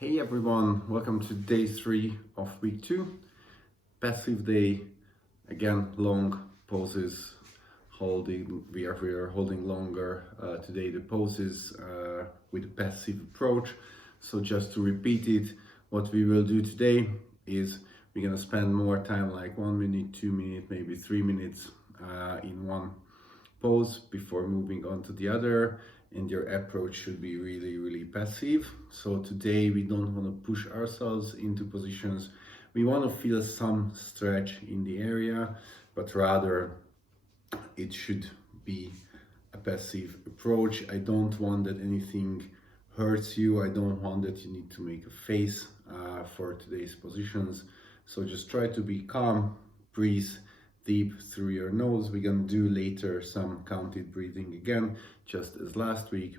Hey everyone, welcome to day 3 of week 2. Passive day, again long poses, holding, we are holding longer today the poses with a passive approach. So just to repeat it, what we will do today is we're gonna spend more time, like 1 minute, 2 minutes, maybe 3 minutes in one pose before moving on to the other, and your approach should be really passive. So today we don't want to push ourselves into positions, we want to feel some stretch in the area, but rather it should be a passive approach. I don't want that anything hurts you, I don't want that you need to make a face for today's positions. So just try to be calm, breathe deep through your nose. We're gonna do later some counted breathing again, just as last week.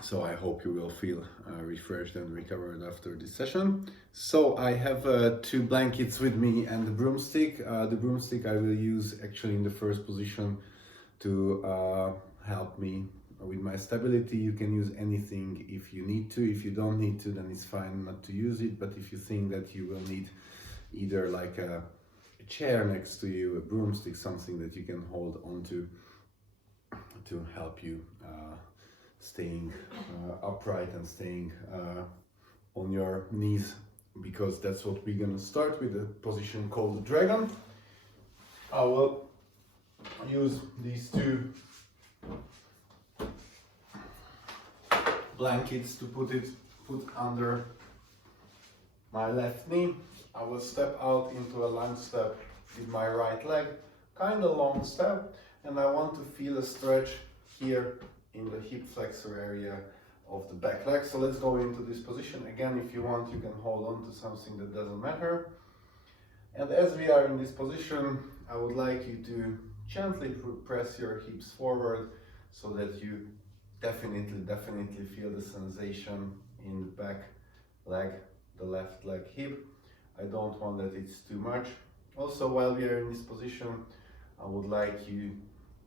So I hope you will feel refreshed and recovered after this session. So I have 2 blankets with me and the broomstick. The broomstick I will use actually in the first position to help me with my stability. You can use anything if you need to. If you don't need to, then it's fine not to use it. But if you think that you will need either like a chair next to you, a broomstick, something that you can hold onto to help you staying upright and staying on your knees, because that's what we're gonna start with, a position called the dragon. I will use these 2 blankets to put under my left knee. I will step out into a lunge step with my right leg, kind of long step, and I want to feel a stretch here in the hip flexor area of the back leg. So let's go into this position. Again, if you want, you can hold on to something, that doesn't matter. And as we are in this position, I would like you to gently press your hips forward so that you definitely feel the sensation in the back leg, the left leg hip. I don't want that it's too much. Also, while we are in this position, I would like you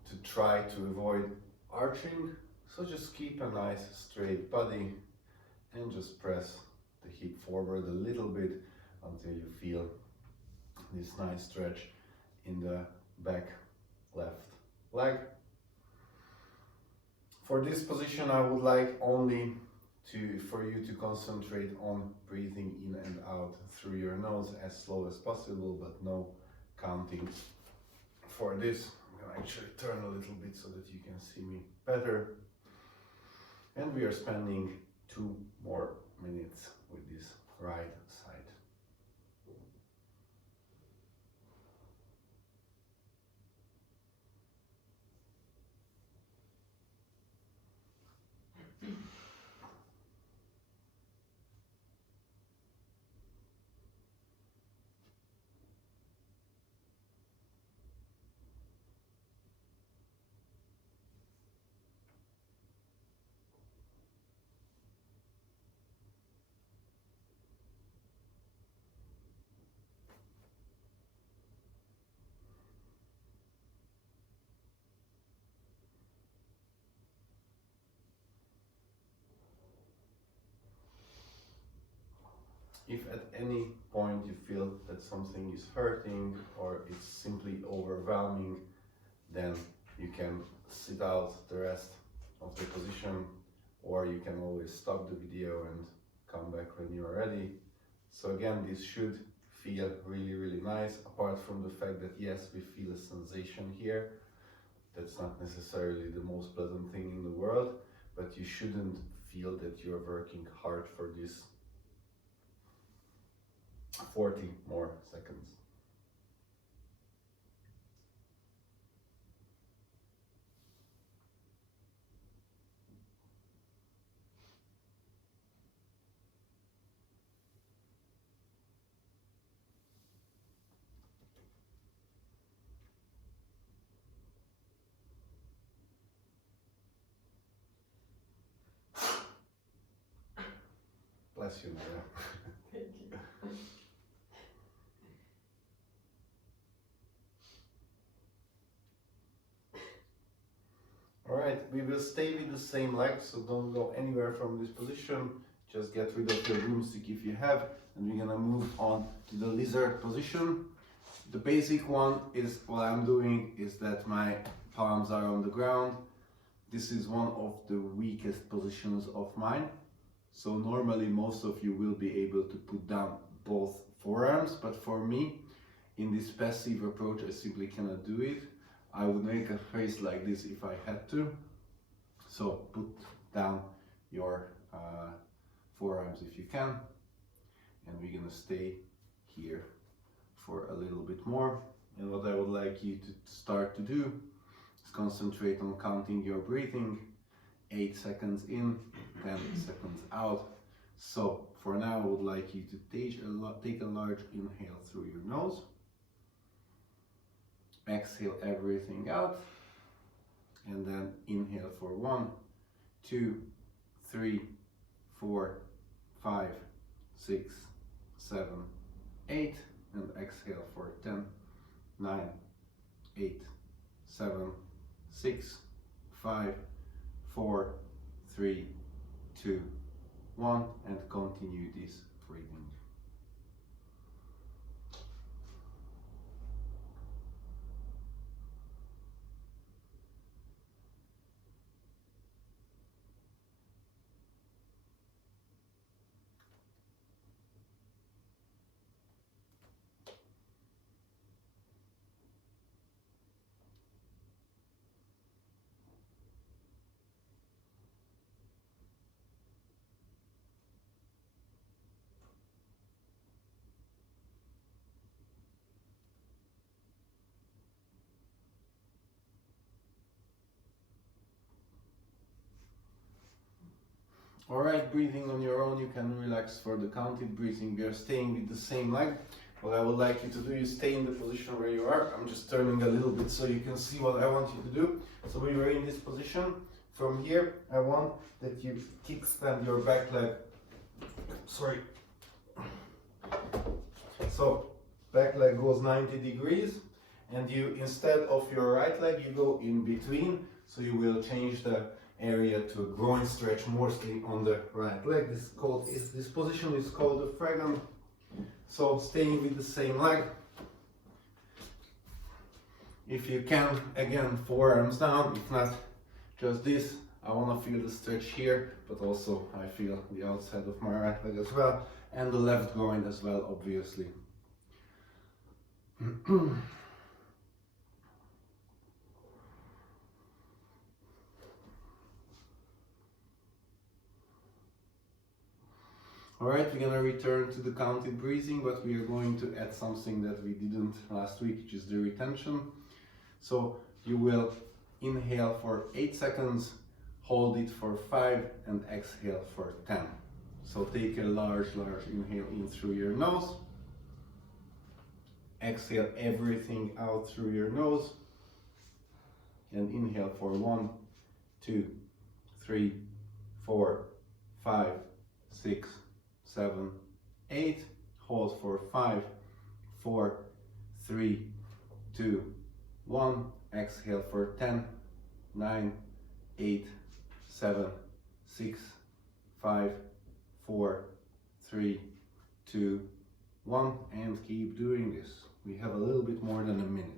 to try to avoid arching. So just keep a nice straight body and just press the hip forward a little bit until you feel this nice stretch in the back left leg. For this position, I would like only for you to concentrate on breathing in and out through your nose as slow as possible, but no counting. For this, I'm gonna actually turn a little bit so that you can see me better. And we are spending 2 more minutes with this right side. If at any point you feel that something is hurting or it's simply overwhelming, then you can sit out the rest of the position, or you can always stop the video and come back when you are ready. So again, this should feel really nice, apart from the fact that yes, we feel a sensation here. That's not necessarily the most pleasant thing in the world, but you shouldn't feel that you're working hard for this 40 more seconds. Bless you, Naya. Thank you. Alright, we will stay with the same leg, so don't go anywhere from this position. just get rid of your broomstick if you have, and we're gonna move on to the lizard position. The basic one is, what I'm doing is that my palms are on the ground. This is one of the weakest positions of mine. So normally most of you will be able to put down both forearms, but for me, in this passive approach, I simply cannot do it. I would make a face like this if I had to. So put down your forearms if you can, and we're gonna stay here for a little bit more. And what I would like you to start to do is concentrate on counting your breathing. 8 seconds in, 10 seconds out. So for now, I would like you to take a large inhale through your nose. Exhale everything out, and then inhale for 1, 2, 3, 4, 5, 6, 7, 8, and exhale for 10, 9, 8, 7, 6, 5, 4, 3, 2, 1, and continue this breathing. Alright, breathing on your own, you can relax for the counted breathing. We are staying with the same leg. What I would like you to do is stay in the position where you are. I'm just turning a little bit so you can see what I want you to do. So when you're in this position, from here, I want that you kickstand your back leg. Sorry. So, back leg goes 90 degrees, and you, instead of your right leg, you go in between. So you will change the area to a groin stretch, mostly on the right leg. This position is called the Fragan. So staying with the same leg. If you can, again, forearms down. If not, just this. I want to feel the stretch here, but also I feel the outside of my right leg as well, and the left groin as well, obviously. Alright, we're gonna return to the counted breathing, but we are going to add something that we didn't last week, which is the retention. So you will inhale for 8 seconds, hold it for 5, and exhale for 10. So take a large inhale in through your nose. Exhale everything out through your nose. And inhale for 1, 2, 3, 4, 5, 6, 7, 8, hold for 5, 4, 3, 2, 1, exhale for 10, 9, 8, 7, 6, 5, 4, 3, 2, 1, and keep doing this. We have a little bit more than a minute.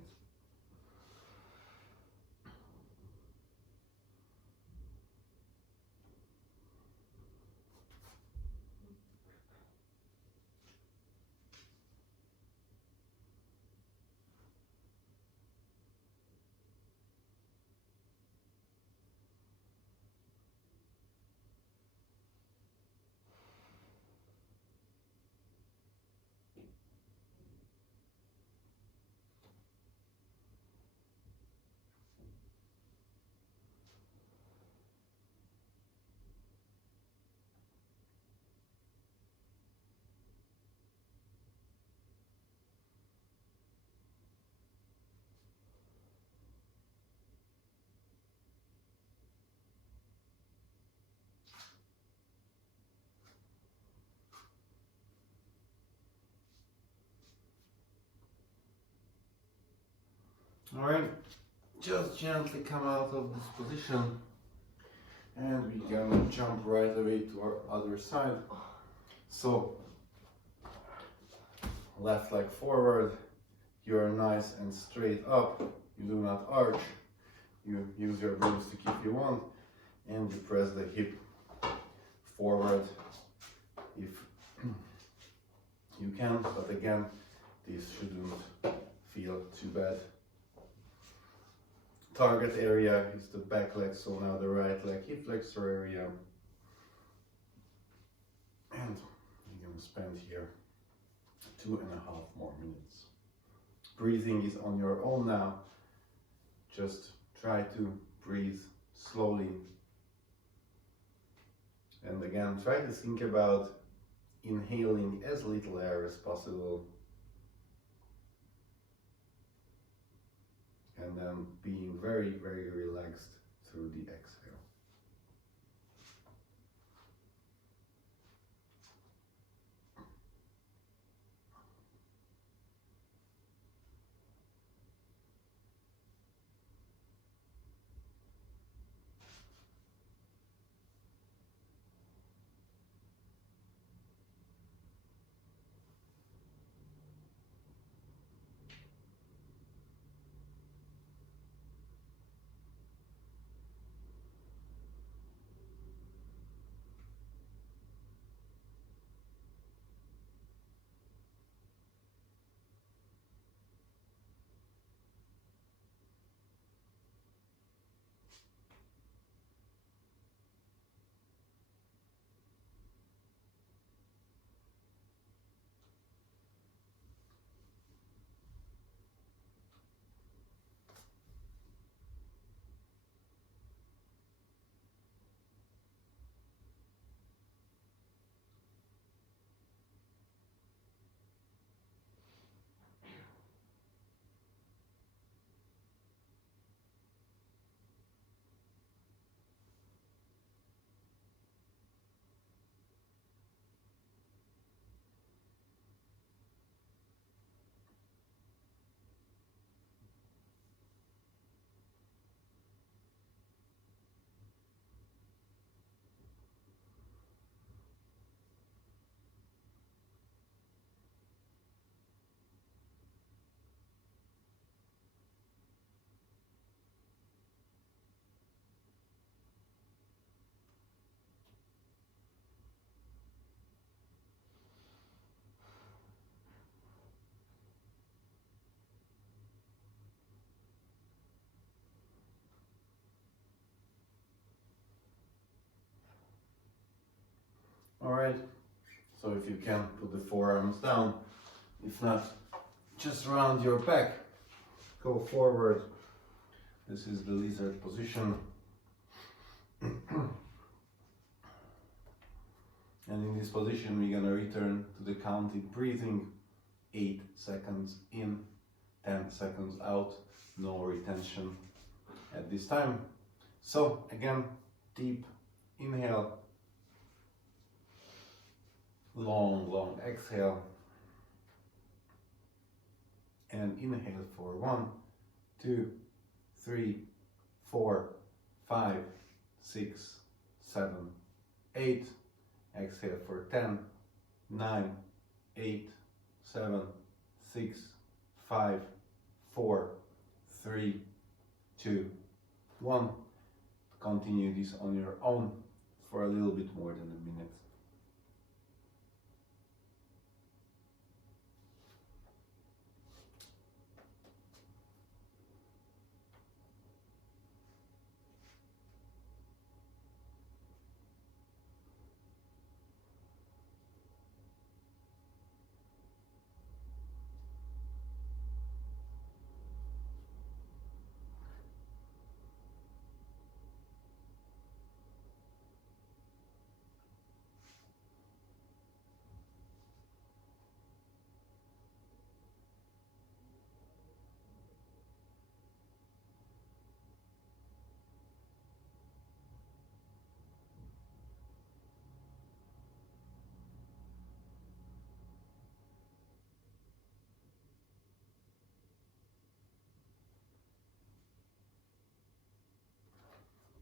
Alright, just gently come out of this position And we can jump right away to our other side. So, left leg forward, you're nice and straight up, you do not arch, you use your broomstick if you want, and you press the hip forward if you can, but again, this shouldn't feel too bad. Target area is the back leg, so now the right leg hip flexor area. And you're gonna spend here 2.5 more minutes. Breathing is on your own now. Just try to breathe slowly. And again, try to think about inhaling as little air as possible. And then being very, very relaxed through the exhale. Alright, so if you can, put the forearms down. If not, just round your back, go forward. This is the lizard position. And in this position, we're gonna return to the counted breathing. 8 seconds in, 10 seconds out, no retention at this time. So again, deep inhale, long exhale, and inhale for 1, 2, 3, 4, 5, 6, 7, 8. Exhale for 10, 9, 8, 7, 6, 5, 4, 3, 2, 1. Continue this on your own for a little bit more than a minute.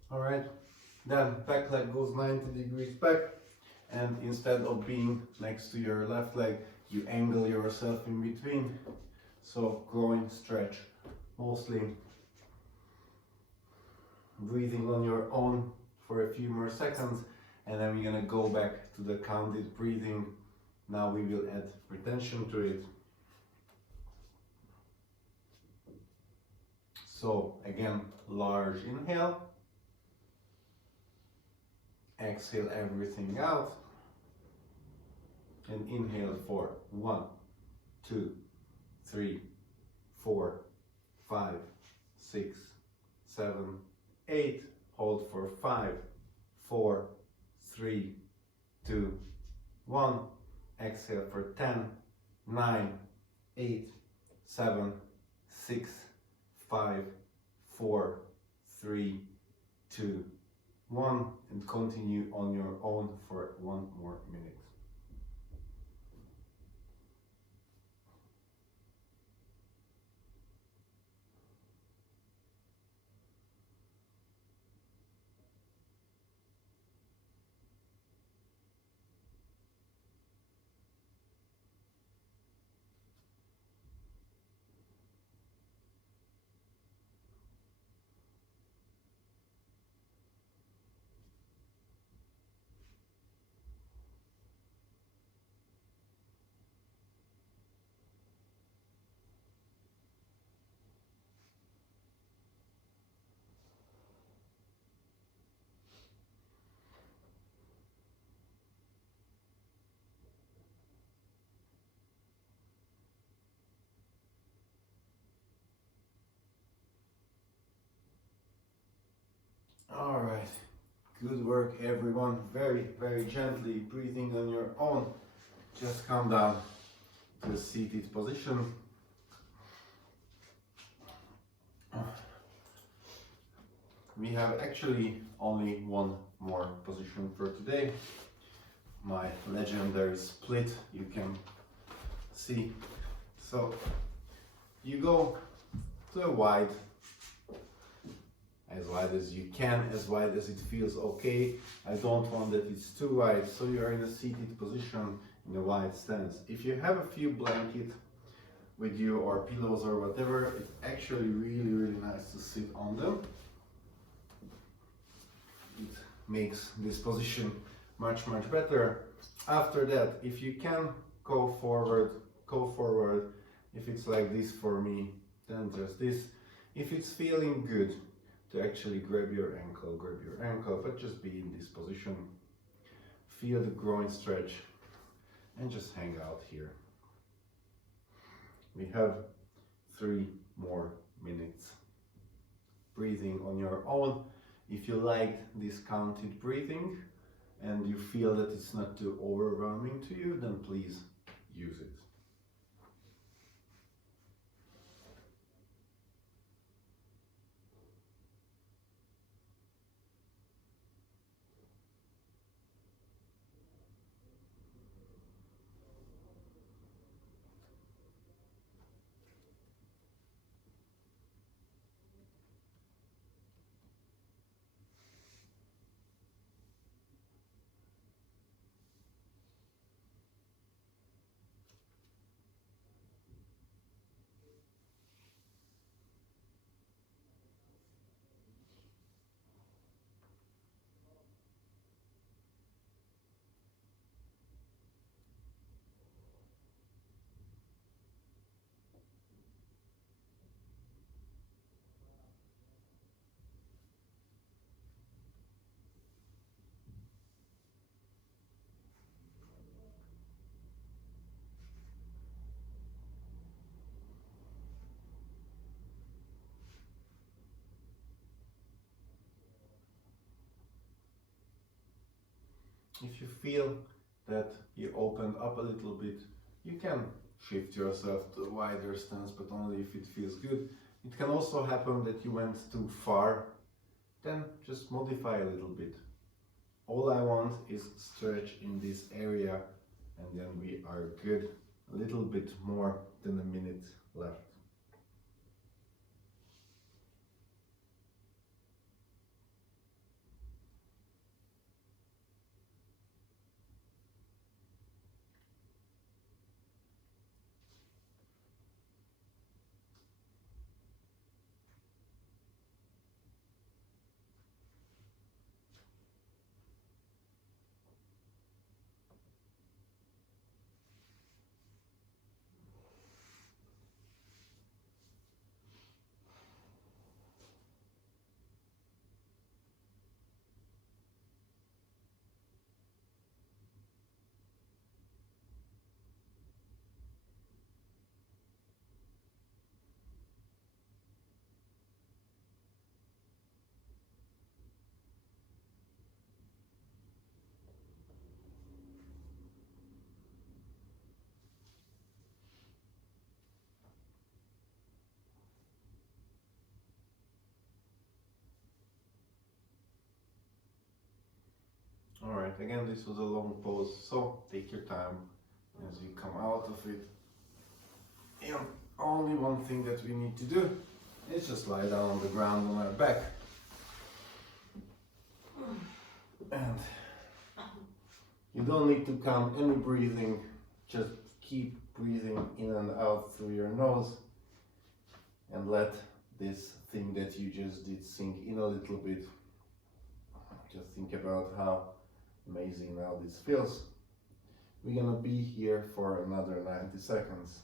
All right, Then back leg goes 90 degrees back, and instead of being next to your left leg, you angle yourself in between. So groin stretch mostly. Breathing on your own for a few more seconds, and then we're gonna go back to the counted breathing. Now we will add retention to it. So again, large inhale, exhale everything out, and inhale for 1, 2, 3, 4, 5, 6, 7, 8, hold for 5, 4, 3, 2, 1, exhale for 10, 9, 8, 7, 6, 5, 4, 3, 2, 1, and continue on your own for 1 more minute. All right, good work everyone. Very gently breathing on your own. Just come down to a seated position. We have actually only one more position for today. My legendary split, you can see. So you go to a wide as you can, as wide as it feels okay. I don't want that it's too wide, so you're in a seated position in a wide stance. If you have a few blankets with you or pillows or whatever, it's actually really nice to sit on them. It makes this position much better. After that, if you can go forward. If it's like this for me, then just this. If it's feeling good to actually grab your ankle, but just be in this position. Feel the groin stretch and just hang out here. We have 3 more minutes. Breathing on your own. If you like this counted breathing and you feel that it's not too overwhelming to you, then please use it. If you feel that you opened up a little bit, you can shift yourself to a wider stance, but only if it feels good. It can also happen that you went too far, then just modify a little bit. All I want is stretch in this area, and then we are good. A little bit more than a minute left. Alright, again, this was a long pose, so take your time as you come out of it. And only one thing that we need to do is just lie down on the ground on our back. And you don't need to count any breathing, just keep breathing in and out through your nose and let this thing that you just did sink in a little bit. Just think about how amazing now this feels. We're gonna be here for another 90 seconds.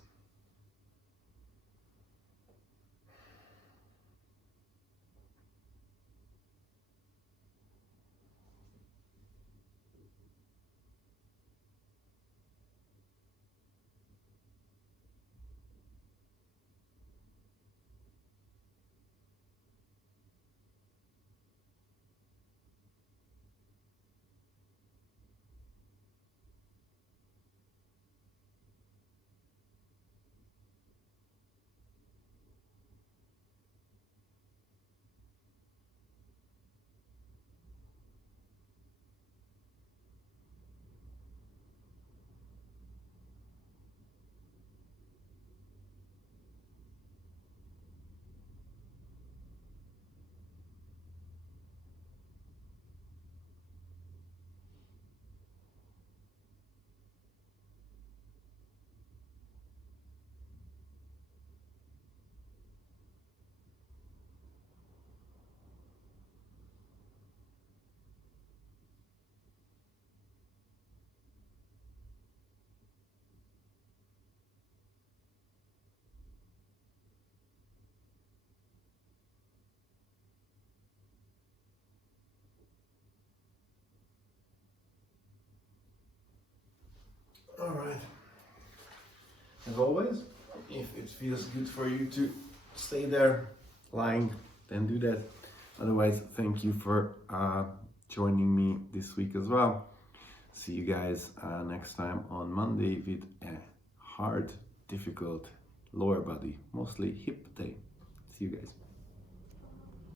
Alright. As always, if it feels good for you to stay there lying, then do that. Otherwise, thank you for joining me this week as well. See you guys next time on Monday with a hard, difficult lower body, mostly hip day. See you guys.